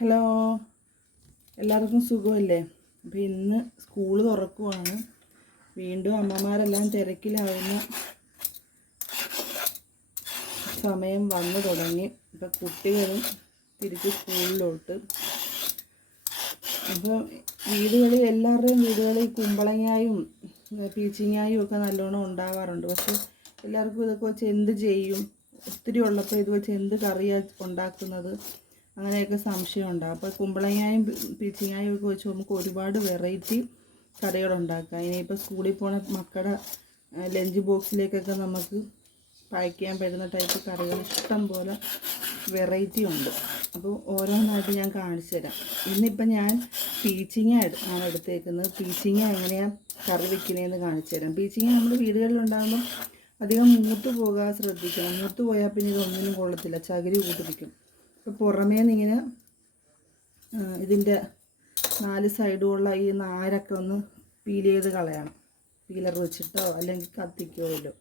Hello, എല്ലാവർക്കും സുഖമല്ലേ? അപ്പോൾ ഇന്ന് സ്കൂൾ തുറക്കുവാണ്. വീണ്ടും അമ്മമാരെല്ലാം തിരക്കിലാവുന്ന സമയം വന്നു തുടങ്ങി. ഇപ്പോൾ കുട്ടികളും തിരിച്ച് സ്കൂളിലോട്ട്. അപ്പോൾ എല്ലാവരുടെയും വീടുകളിൽ കുമ്പളങ്ങായും പീച്ചിങ്ങായും ഒക്കെ നല്ലോണം ഉണ്ടാവാറുണ്ട്. പക്ഷെ എല്ലാവർക്കും ഇതൊക്കെ വെച്ച് എന്ത് ചെയ്യും? ഒത്തിരി ഉള്ളപ്പോൾ ഇത് വെച്ച് എന്ത് കറിയാണ് ഉണ്ടാക്കുന്നത്? അങ്ങനെയൊക്കെ സംശയമുണ്ടാകും. അപ്പോൾ കുമ്പളങ്ങായും പീച്ചിങ്ങായും ഒക്കെ വെച്ച് നമുക്ക് ഒരുപാട് വെറൈറ്റി കറികളുണ്ടാക്കാം. ഇനിയിപ്പോൾ സ്കൂളിൽ പോണ മക്കളുടെ ലഞ്ച് ബോക്സിലേക്കൊക്കെ നമുക്ക് പാക്ക് ചെയ്യാൻ പറ്റുന്ന ടൈപ്പ് കറികൾ ഇഷ്ടം പോലെ വെറൈറ്റി ഉണ്ട്. അപ്പോൾ ഓരോന്നായിട്ട് ഞാൻ കാണിച്ചു തരാം. ഇന്നിപ്പോൾ ഞാൻ പീച്ചിങ്ങ ആണ് എടുത്തേക്കുന്നത്. പീച്ചിങ്ങ എങ്ങനെയാണ് കറി വെക്കുന്നതെന്ന് കാണിച്ചു തരാം. പീച്ചിങ്ങ നമ്മുടെ വീടുകളിലുണ്ടാകുമ്പം അധികം മൂത്ത് പോകാൻ ശ്രദ്ധിക്കണം. മൂത്ത് പോയാൽ പിന്നെ ഇതൊന്നിനും കൊള്ളത്തില്ല, ചകിരി കൂട്ടിരിക്കും. ഇപ്പോൾ പുറമേ നിന്നിങ്ങനെ ഇതിൻ്റെ 4 സൈഡുള്ള ഈ നാരൊക്കെ ഒന്ന് പീൽ ചെയ്ത് കളയണം. പീലർ വെച്ചിട്ടോ അല്ലെങ്കിൽ കത്തിക്കോലോ.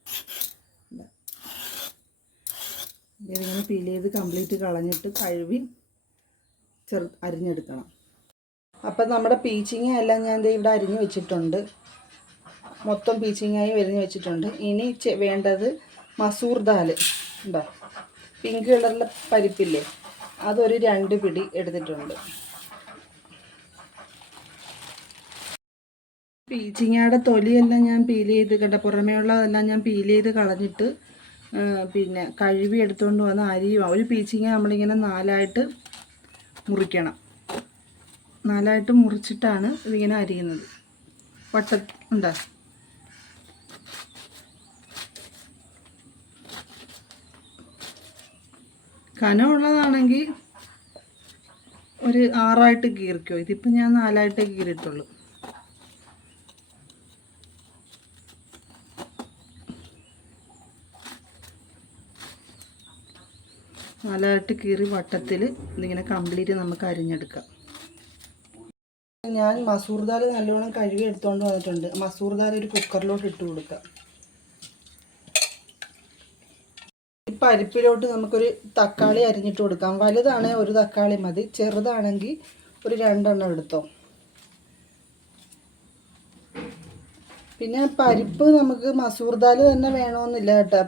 ഇതിങ്ങനെ പീൽ ചെയ്ത് കംപ്ലീറ്റ് കളഞ്ഞിട്ട് കഴുകി അരിഞ്ഞെടുക്കണം. അപ്പം നമ്മുടെ പീച്ചിങ്ങ എല്ലാം ഞാൻ ഇവിടെ അരിഞ്ഞ് വെച്ചിട്ടുണ്ട്. മൊത്തം പീച്ചിങ്ങായി അരിഞ്ഞ് വെച്ചിട്ടുണ്ട്. ഇനി വേണ്ടത് മസൂർ ദാൽ ഉണ്ടോ, പിങ്ക് കളറിലെ പരിപ്പില്ലേ, അതൊരു 2 പിടി എടുത്തിട്ടുണ്ട്. പീച്ചിങ്ങയുടെ തൊലിയെല്ലാം ഞാൻ പീൽ ചെയ്ത് പുറമേ ഉള്ളതെല്ലാം ഞാൻ പീൽ ചെയ്ത് കളഞ്ഞിട്ട് പിന്നെ കഴുകി എടുത്തുകൊണ്ട് വന്ന് അരിയുക. ഒരു പീച്ചിങ്ങ നമ്മളിങ്ങനെ 4ആയിട്ട് മുറിക്കണം. 4ആയിട്ട് മുറിച്ചിട്ടാണ് ഇതിങ്ങനെ അരിയുന്നത്. ഉണ്ടാ കനമുള്ളതാണെങ്കിൽ ഒരു 6ആയിട്ട് കീറിക്കോ. ഇതിപ്പോൾ ഞാൻ 4ആയിട്ടേ കീറിയിട്ടുള്ളൂ. നാലായിട്ട് കീറി വട്ടത്തിൽ ഇതിങ്ങനെ കംപ്ലീറ്റ് നമുക്ക് അരിഞ്ഞെടുക്കാം. ഞാൻ മസൂർ ദാൽ നല്ലോണം കഴുകി എടുത്തുകൊണ്ട് വന്നിട്ടുണ്ട്. മസൂർ ദാൽ ഒരു കുക്കറിലോട്ട് ഇട്ട് കൊടുക്കാം. ഈ പരിപ്പിലോട്ട് നമുക്കൊരു തക്കാളി അരിഞ്ഞിട്ട് കൊടുക്കാം. വലുതാണെങ്കിൽ ഒരു തക്കാളി മതി, ചെറുതാണെങ്കിൽ ഒരു 2 എണ്ണം എടുത്തോ. പിന്നെ പരിപ്പ് നമുക്ക് മസൂർ ദാൽ തന്നെ വേണമെന്നില്ല കേട്ടോ.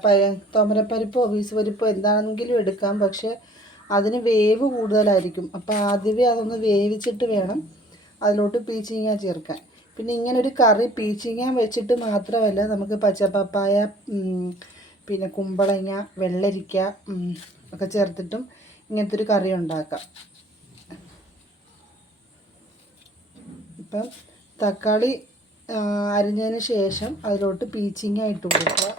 തുമരപ്പരിപ്പോ വീസ് പരിപ്പോ എന്താണെങ്കിലും എടുക്കാം. പക്ഷെ അതിന് വേവ് കൂടുതലായിരിക്കും. അപ്പോൾ ആദ്യമേ അതൊന്ന് വേവിച്ചിട്ട് വേണം അതിലോട്ട് പീച്ചിങ്ങ ചേർക്കാൻ. പിന്നെ ഇങ്ങനൊരു കറി പീച്ചിങ്ങ വെച്ചിട്ട് മാത്രമല്ല, നമുക്ക് പച്ചപ്പപ്പായ, പിന്നെ കുമ്പളങ്ങ, വെള്ളരിക്ക ഒക്കെ ചേർത്തിട്ടും ഇങ്ങനത്തെ ഒരു കറി ഉണ്ടാക്കാം. ഇപ്പം തക്കാളി അരിഞ്ഞതിന് ശേഷം അതിലോട്ട് പീച്ചിങ്ങ ഇട്ട് കൊടുക്കുക.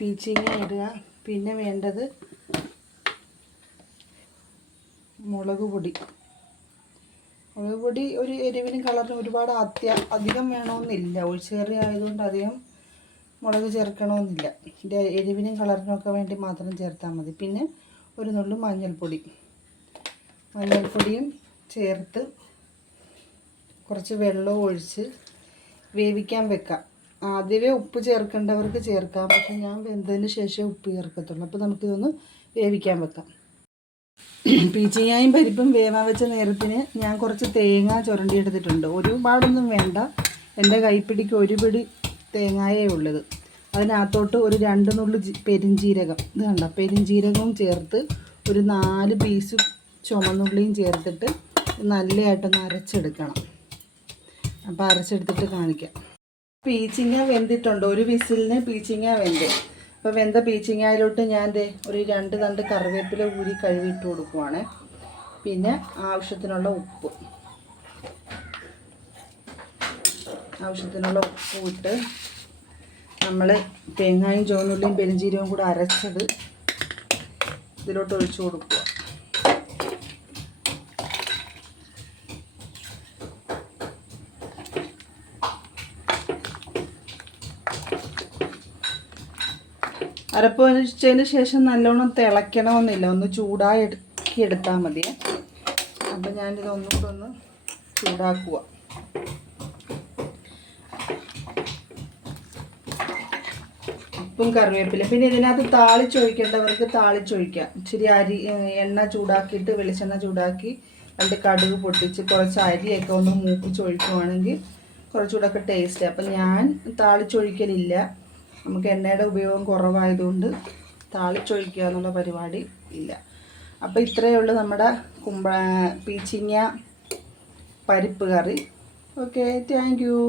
പീച്ചിങ്ങ ഇടുക. പിന്നെ വേണ്ടത് മുളക് പൊടി. ഒരു എരിവിനും കളറിനും ഒരുപാട് അധികം വേണമെന്നില്ല. ഒഴിച്ചുകറി ആയതുകൊണ്ട് അധികം മുളക് ചേർക്കണമെന്നില്ല. ഇതിൻ്റെ എരിവിനും കളറിനൊക്കെ വേണ്ടി മാത്രം ചേർത്താൽ മതി. പിന്നെ ഒരു നുള്ളു മഞ്ഞൾപ്പൊടിയും ചേർത്ത് കുറച്ച് വെള്ളവും ഒഴിച്ച് വേവിക്കാൻ വെക്കാം. ആദ്യമേ ഉപ്പ് ചേർക്കേണ്ടവർക്ക് ചേർക്കാം. പക്ഷെ ഞാൻ വെന്തതിന് ശേഷമേ ഉപ്പ് ചേർക്കത്തുള്ളൂ. അപ്പോൾ നമുക്കിതൊന്ന് വേവിക്കാൻ വെക്കാം. പീച്ചിങ്ങായും പരിപ്പും വേവാൻ വെച്ച നേരത്തിന് ഞാൻ കുറച്ച് തേങ്ങ ചുരണ്ടി എടുത്തിട്ടുണ്ട്. ഒരുപാടൊന്നും വേണ്ട. എൻ്റെ കൈപ്പിടിക്ക് 1 പിടി തേങ്ങയേ ഉള്ളത്. അതിനകത്തോട്ട് ഒരു 2 നുള്ളു പെരിഞ്ജീരകം, ഇത് കണ്ട, പെരിഞ്ജീരകവും ചേർത്ത് ഒരു 4 പീസ് ചുമന്നുള്ളിയും ചേർത്തിട്ട് നല്ലതായിട്ടൊന്ന് അരച്ചെടുക്കണം. അപ്പോൾ അരച്ചെടുത്തിട്ട് കാണിക്കാം. പീച്ചിങ്ങ വെന്തിട്ടുണ്ട്. ഒരു വിസിലിന് പീച്ചിങ്ങ വെന്ത്. അപ്പോൾ വെന്ത പീച്ചിങ്ങയിലോട്ട് ഞാൻ ഒരു 2 തണ്ട് കറിവേപ്പില ഊരി കഴുകിയിട്ട് കൊടുക്കുവാണ്. പിന്നെ ആവശ്യത്തിനുള്ള ഉപ്പ് ഇട്ട് നമ്മൾ തേങ്ങയും ചുവന്നുള്ളിയും പെരിഞ്ജീരകവും കൂടെ അരച്ചത് ഇതിലോട്ട് ഒഴിച്ചു കൊടുക്കുക. അരപ്പ് ഒഴിച്ചതിന് ശേഷം നല്ലോണം തിളയ്ക്കണമെന്നില്ല, ഒന്ന് ചൂടായി എടുത്താൽ മതി. അപ്പം ഞാനിത് ഒന്നുകൂടെ ഒന്ന് ചൂടാക്കുക. ഉപ്പും കറിവേപ്പില. പിന്നെ ഇതിനകത്ത് താളിച്ചൊഴിക്കേണ്ടവർക്ക് താളിച്ചൊഴിക്കാം. ഇച്ചിരി എണ്ണ ചൂടാക്കിയിട്ട് വെളിച്ചെണ്ണ ചൂടാക്കി 2 കടുക് പൊട്ടിച്ച് കുറച്ച് അരിയൊക്കെ ഒന്ന് മൂപ്പിച്ചൊഴിക്കുവാണെങ്കിൽ കുറച്ചുകൂടെ ടേസ്റ്റ്. അപ്പം ഞാൻ താളിച്ചൊഴിക്കലില്ല. നമുക്ക് എണ്ണയുടെ ഉപയോഗം കുറവായതുകൊണ്ട് താളിച്ചൊഴിക്കുക എന്നുള്ള പരിപാടി ഇല്ല. അപ്പോൾ ഇത്രയേ ഉള്ളൂ നമ്മുടെ പീച്ചിങ്ങ പരിപ്പ് കറി. Okay, thank you.